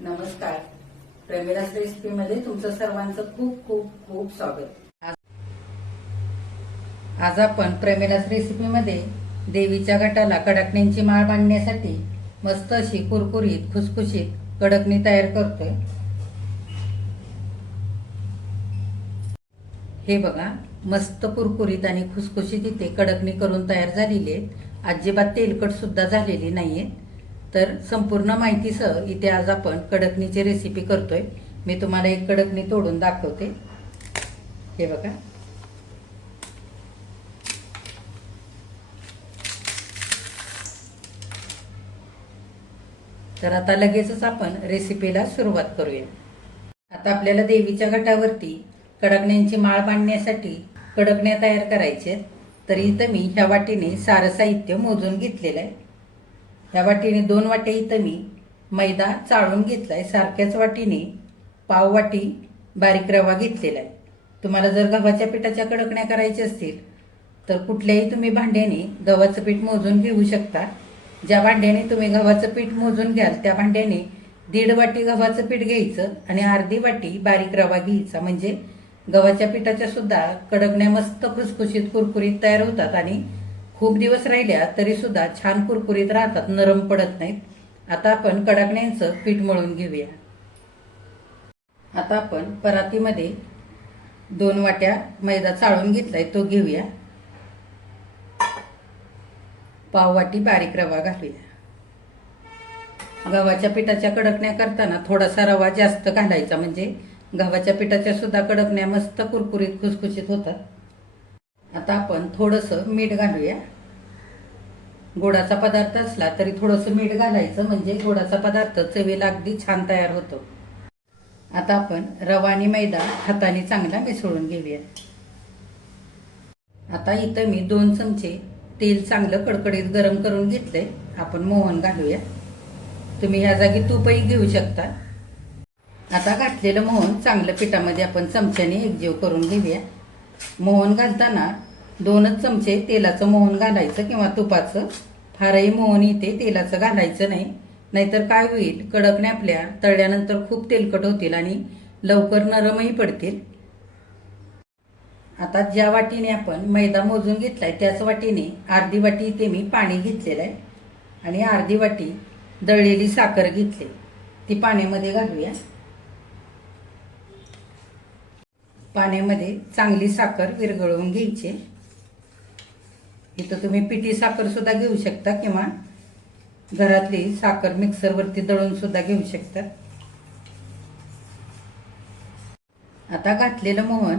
नमस्कार. प्रेमिराज रेसिपीमध्ये तुमचं सर्वांचं खूप खूप खूप स्वागत. आज आपण प्रेमिराज रेसिपीमध्ये देवीच्या गटाला कडकण्यांची माळ बांधण्यासाठी मस्त अशी कुरकुरीत खुसखुशीत कडकणी तयार करतोय. हे बघा मस्त कुरकुरीत आणि खुसखुशीत इथे कडकणी करून तयार झालेली आहेत. अजिबात तेलकट सुद्धा झालेली नाहीये तर संपूर्ण माहितीसह इथे आज आपण कडकणीची रेसिपी करतोय. मी तुम्हाला एक कडकणी तोडून दाखवते. हे बघा. तर आता लगेचच आपण रेसिपीला सुरुवात करूया. आता आपल्याला देवीच्या घटावरती कडकण्यांची माळ बांधण्यासाठी कडकण्या तयार करायचे तर इथं मी ह्या वाटीने सारं साहित्य मोजून घेतलेलं आहे. ह्या वाटीने दोन वाट्या इथं मी मैदा चाळून घेतला आहे सारख्याच वाटीने पाव वाटी बारीक रवा घेतलेला आहे तुम्हाला जर गव्हाच्या पिठाच्या कडकण्या करायच्या असतील तर कुठल्याही तुम्ही भांड्याने गव्हाचं पीठ मोजून घेऊ शकता. ज्या भांड्याने तुम्ही गव्हाचं पीठ मोजून घ्याल त्या भांड्याने दीड वाटी गव्हाचं पीठ घ्यायचं आणि अर्धी वाटी बारीक रवा घ्यायचा. म्हणजे गव्हाच्या पिठाच्या सुद्धा कडकण्या मस्त खुसखुशीत कुरकुरीत तयार होतात आणि खूप दिवस राहिल्या तरी सुद्धा छान कुरकुरीत राहतात नरम पडत नाहीत. आता आपण कडकण्यांचं पीठ मळून घेऊया. आता आपण परातीमध्ये दोन वाट्या मैदा चाळून घेतलाय तो घेऊया. पाव वाटी बारीक रवा घालूया. गव्हाच्या पिठाच्या कडकण्या करताना थोडासा रवा जास्त घालायचा म्हणजे गव्हाच्या पिठाच्या सुद्धा कडकण्या मस्त कुरकुरीत खुसखुशीत होतात. आता आपण थोडंसं मीठ घालूया. गोडाचा पदार्थ असला तरी थोडंसं मीठ घालायचं म्हणजे गोडाचा पदार्थ चवीला अगदी छान तयार होतो. आता आपण रवा आणि मैदा हाताने चांगला मिसळून घेऊया. आता इथं मी दोन चमचे तेल चांगलं कडकडीत गरम करून घेतलंय. आपण मोहन घालूया. तुम्ही ह्या जागी तूपही घेऊ शकता. आता घातलेलं मोहन चांगलं पिठामध्ये आपण चमच्याने एकजीव करून घेऊया. मोहन घालताना दोनच चमचे तेलाचं मोहन घालायचं किंवा तुपाचं. फारही मोहन इथे तेलाचं घालायचं नाही. नाहीतर काय होईल? कडकण्या आपल्या तळल्यानंतर खूप तेलकट होतील आणि लवकर नरमही पडतील. आता ज्या वाटीने आपण मैदा मोजून घेतलाय त्याच वाटीने अर्धी वाटी इथे मी पाणी घेतलेलं आहे. आणि अर्धी वाटी दळलेली साखर घेतली. ती पाण्यामध्ये घालूया. पाण्यामध्ये चांगली साखर विरघळवून घ्यायची. इथं तुम्ही पिठी साखर सुद्धा घेऊ शकता किंवा घरातली साखर मिक्सरवरती दळून सुद्धा घेऊ शकता. आता घातलेलं मोहन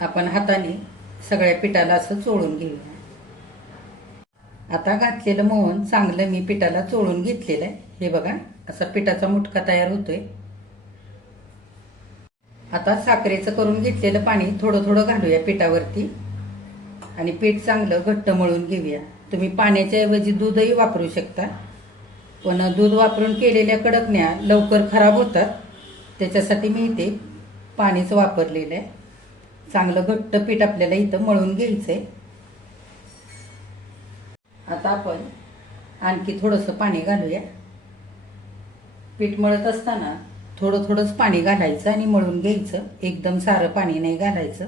आपण हाताने सगळ्या पिठाला असं चोळून घेऊया. आता घातलेलं मोहन चांगलं मी पिठाला चोळून घेतलेलं आहे. हे बघा असा पिठाचा मुटका तयार होतोय. आता साखरेचं करून घेतलेलं पाणी थोडं थोडं घालूया पिठावरती. आणि पीठ चांगलं घट्ट मळून घेऊया. तुम्ही पाण्याच्या ऐवजी दूधही वापरू शकता. पण दूध वापरून केलेल्या कडकण्या लवकर खराब होतात. त्याच्यासाठी मी इथे पाणीच वापरलेलं आहे. चांगलं घट्ट पीठ आपल्याला इथं मळून घ्यायचंय. आता आपण आणखी थोडंसं पाणी घालूया. पीठ मळत असताना थोडं थोडंच पाणी घालायचं आणि मळून घ्यायचं. एकदम सारं पाणी नाही घालायचं.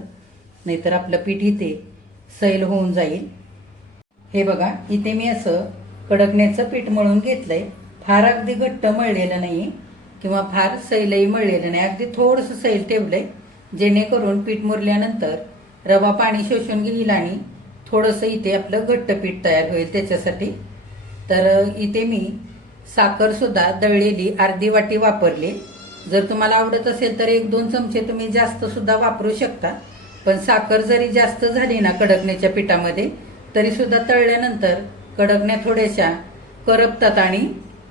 नाहीतर आपलं पीठ इथे सैल होऊन जाईल. हे बघा इथे मी असं कडकण्याचं पीठ मळून घेतलंय. फार अगदी घट्ट मळलेलं नाही किंवा फार सैलही मळलेलं नाही. अगदी थोडंसं सैल ठेवलंय जेणेकरून पीठ मुरल्यानंतर रवा पाणी शोषून घेईल आणि थोडंसं इथे आपलं घट्ट पीठ तयार होईल त्याच्यासाठी. तर इथे मी साखर सुद्धा दळलेली अर्धी वाटी वापरली. जर तुम्हाला आवडत असेल तर एक दोन चमचे तुम्ही जास्त सुद्धा वापरू शकता. पण साखर जरी जास्त झाली ना कडकण्याच्या पिठामध्ये तरी सुद्धा तळल्यानंतर कडकण्या थोड्याशा करपतात आणि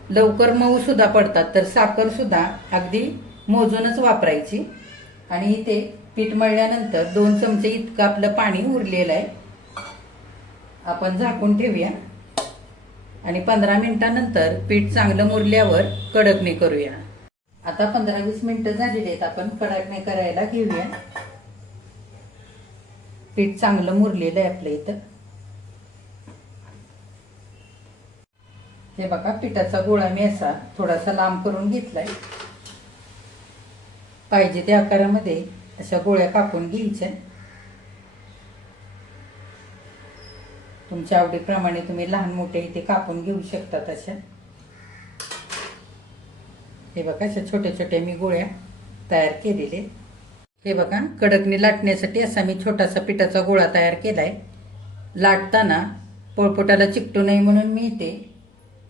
लवकर मऊ सुद्धा पडतात. तर साखर सुद्धा अगदी मोजूनच वापरायची. आणि इथे पीठ मळल्यानंतर दोन चमचे इतकं आपलं पाणी उरलेलं आहे. आपण झाकून ठेवूया. आणि पंधरा मिनिटानंतर पीठ चांगलं मुरल्यावर कडकणी करूया. आता पंधरा वीस मिनिटं झालेली आहेत. आपण कडकणी करायला घेऊया. पीठ चांगलं मुरलेलं आहे आपल्या इथं. हे बघा पिठाचा गोळा मी असा थोडासा लांब करून घेतलाय. पाहिजे त्या आकारामध्ये अशा गोळ्या कापून घ्यायच्या. तुमच्या आवडीप्रमाणे तुम्ही लहान मोठे इथे कापून घेऊ शकता अशा हे बघा अशा छोट्या छोट्या मी गोळ्या तयार केलेल्या हे बघा कडकने लाटण्यासाठी असा मी छोटासा पिठाचा गोळा तयार केला आहे लाटताना पोळपोटाला चिकटू नये म्हणून मी इथे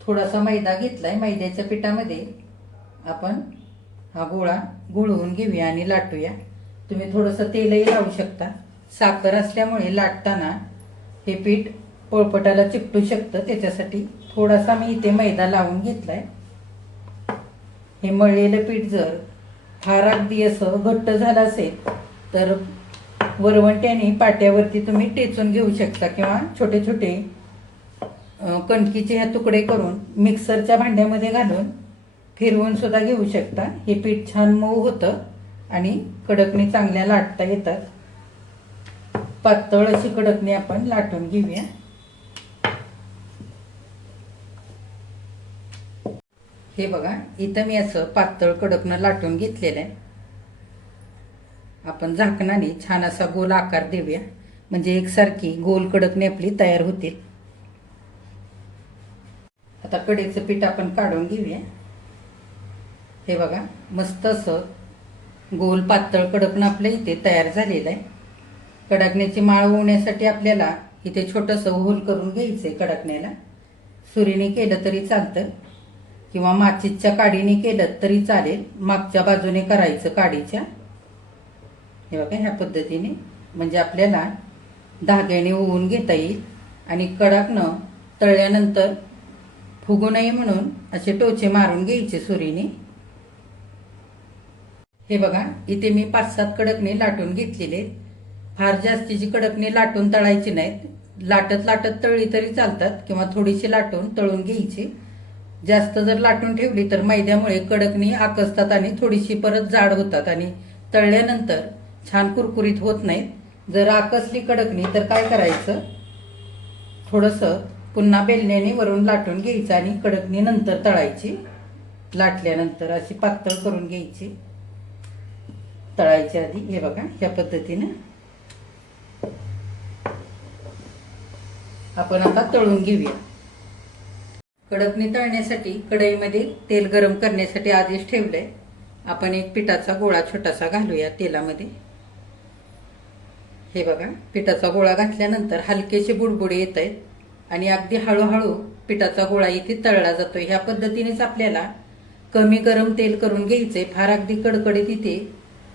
थोडासा मैदा घेतला आहे मैद्याच्या पिठामध्ये आपण हा गोळा गुळवून घेऊया आणि लाटूया. तुम्ही थोडंसं तेलही लावू शकता. साखर असल्यामुळे लाटताना हे पीठ पोळपटाला चिकटू शकतं. त्याच्यासाठी थोडासा मी इथे मैदा लावून घेतलाय. हे मळलेलं पीठ जर फार अगदी असं घट्ट झालं असेल तर वरवंट्याने पाट्यावरती तुम्ही टेचून घेऊ शकता किंवा छोटे छोटे कणकीचे ह्या तुकडे करून मिक्सरच्या भांड्यामध्ये घालून फिरवून सुद्धा घेऊ शकता. हे पीठ छान मऊ होतं आणि कडकणी चांगल्या लाटता येतात. पातळ अशी कडकणी आपण लाटून घेऊया. हे बघा इथं मी असं पातळ कडकनं लाटून घेतलेलं आहे. आपण झाकणाने छान असा गोल आकार देऊया. म्हणजे एकसारखी गोल कडकणी आपली तयार होतील. आता कडेचं पीठ आपण काढून घेऊया. हे बघा मस्त असं गोल पातळ कडकणं आपल्या इथे तयार झालेलं आहे. कडकण्याची माळ होण्यासाठी आपल्याला इथे छोटंसं होल करून घ्यायचं आहे कडकण्याला. सुरीने केलं तरी चालतं. किंवा माचीसच्या काडीने केलं तरी चालेल. मागच्या बाजूने करायचं काडीच्या. हे बघा ह्या पद्धतीने. म्हणजे आपल्याला धाग्याने ओवून घेता येईल. आणि कडकनं तळल्यानंतर फुगू नये म्हणून असे टोचे मारून घ्यायचे सुरीने. हे बघा इथे मी पाच सात कडकने लाटून घेतलेले फार जास्तीची कडकने लाटून तळायची नाहीत. लाटत लाटत तळली तरी चालतात किंवा थोडीशी लाटून तळून घ्यायची. जास्त जर लाटून ठेवली तर मैद्यामुळे कडकणी आकसतात आणि थोडीशी परत जाड होतात आणि तळल्यानंतर छान कुरकुरीत होत नाहीत. जर आकसली कडकणी तर काय करायचं? थोडंसं पुन्हा बेलण्याने वरून लाटून घ्यायचं आणि कडकणी नंतर तळायची. लाटल्यानंतर अशी पातळ करून घ्यायची. तळायच्या आधी हे बघा ह्या पद्धतीनं. आपण आता तळून घेऊया. कडकणी तळण्यासाठी कढईमध्ये तेल गरम करण्यासाठी आधीच ठेवलंय. आपण एक पिठाचा गोळा छोटासा घालूया तेलामध्ये. हे बघा पिठाचा गोळा घातल्यानंतर हलकेचे बुडबुडे येत आहेत आणि अगदी हळूहळू पिठाचा गोळा इथे तळला जातो ह्या पद्धतीनेच आपल्याला कमी गरम तेल करून घ्यायचंय. फार अगदी कडकडीत इथे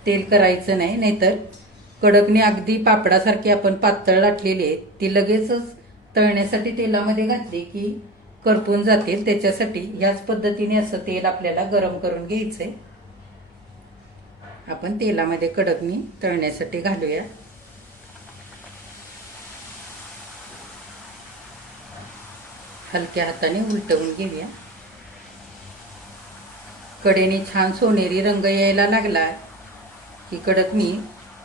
तेल करायचं नाही नाहीतर कडकने अगदी पापडासारखी आपण पातळ लाटलेली आहे ती लगेचच तळण्यासाठी तेलामध्ये घातली की करपून जातील त्याच्यासाठी याच पद्धतीने असं तेल आपल्याला गरम करून घ्यायचं आहे आपण तेलामध्ये कडकणी तळण्यासाठी घालूया. हलक्या हाताने उलटवून घेऊया. कडेने छान सोनेरी रंग यायला लागला की कडकणी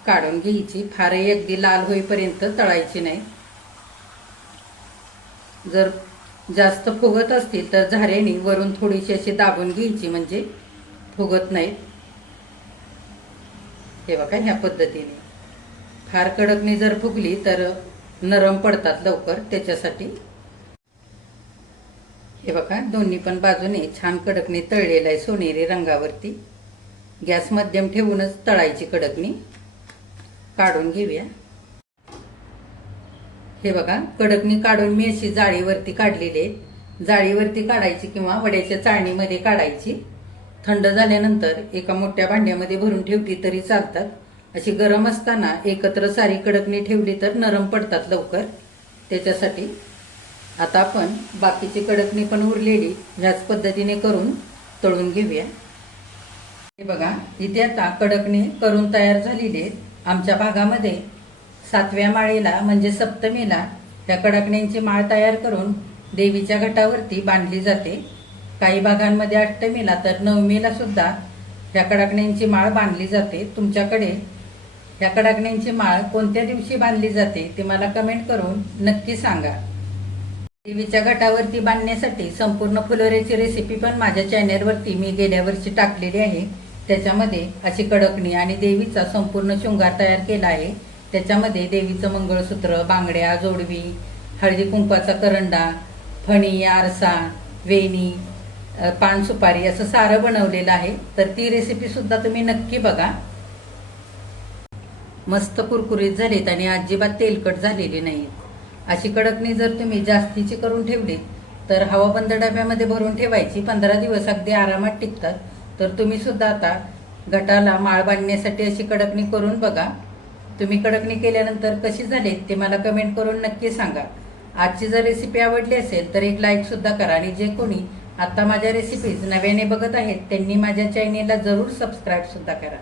काढून घ्यायची. फारही अगदी लाल होईपर्यंत तळायची नाही. जर जास्त फुगत असतील तर झाऱ्याने वरून थोडीशी अशी दाबून घ्यायची म्हणजे फुगत नाहीत. हे बघा ह्या पद्धतीने. फार कडकणी जर फुगली तर नरम पडतात लवकर त्याच्यासाठी. हे बघा दोन्ही पण बाजूने छान कडकणी तळलेलं आहे सोनेरी रंगावरती. गॅस मध्यम ठेवूनच तळायची कडकणी. काढून घेऊया. हे बघा कडकणी काढून मी अशी जाळीवरती काढलेली आहे. जाळीवरती काढायची किंवा वड्याच्या चाळणीमध्ये काढायची. थंड झाल्यानंतर एका मोठ्या भांड्यामध्ये भरून ठेवली तरी चालतात. अशी गरम असताना एकत्र सारी कडकणी ठेवली तर नरम पडतात लवकर. त्याच्यासाठी आता आपण बाकीची कडकणी पण उरलेली ह्याच पद्धतीने करून तळून घेऊया. हे बघा इथे आता कडकणी करून तयार झालेली आहेत. आमच्या भागामध्ये सातव्या माळेला म्हणजे सप्तमीला ह्या कडकण्यांची माळ तयार करून देवीच्या घटावरती बांधली जाते. काही भागांमध्ये अष्टमीला तर नवमीला सुद्धा ह्या कडकण्यांची माळ बांधली जाते. तुमच्याकडे ह्या कडकण्यांची माळ कोणत्या दिवशी बांधली जाते ते मला कमेंट करून नक्की सांगा. देवीच्या घटावरती बांधण्यासाठी संपूर्ण फुलोऱ्याची रेसिपी पण माझ्या चॅनेलवरती मी गेल्या वर्षी टाकलेली आहे. त्याच्यामध्ये अशी कडकणी आणि देवीचा संपूर्ण शृंगार तयार केला आहे. त्याच्यामध्ये देवीचं मंगळसूत्र बांगड्या जोडवी हळदी कुंकवाचा करंडा फणी आरसा वेणी पानसुपारी पान सुपारी असं सारं बनवलेलं आहे. तर ती रेसिपी सुद्धा तुम्ही नक्की बघा. मस्त कुरकुरीत झालीत आणि अजिबात तेलकट झालेली नाही अशी कडकणी जर तुम्ही जास्तीची करून ठेवली तर हवाबंद डब्यामध्ये भरून ठेवायची. पंधरा दिवस अगदी आरामात टिकतात. तर तुम्ही सुद्धा आता गटाला माळ बांधण्यासाठी अशी कडकणी करून बघा. तुम्ही कडकणी केल्यानंतर कशी झाली ते मला कमेंट करून नक्की सांगा. आजची जर रेसिपी आवडली असेल तर एक लाईकसुद्धा करा आणि जे कोणी आता माझ्या रेसिपीज नव्याने बघत आहेत त्यांनी माझ्या चॅनेलला जरूर सबस्क्राईबसुद्धा करा.